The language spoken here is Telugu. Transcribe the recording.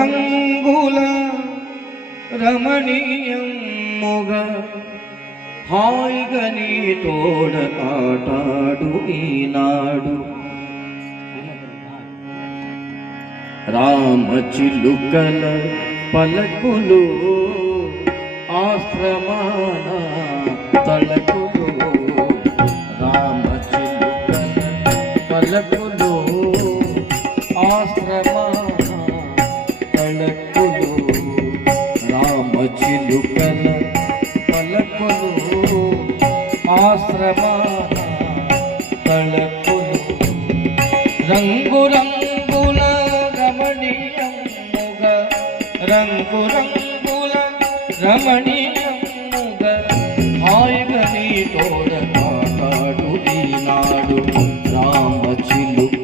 రంగుల రమణీయముగా హాయిగా నీ తోడ ఆటాడు ఈనాడు. రామచిలుకల పలకులు ఆశ్రమాన తలకులు, రామచిలుకల పలకులు ఆశ్రమాన తలకులు, రామచిలుకల పలకులు ఆశ్రమాన తలకులు. రంగు రంగుల రమణీయముగా, రంగు రంగుల రమణీయముగా హాయిగా నీ తోడ ఆటాడు ఈనాడు. రామచిలుక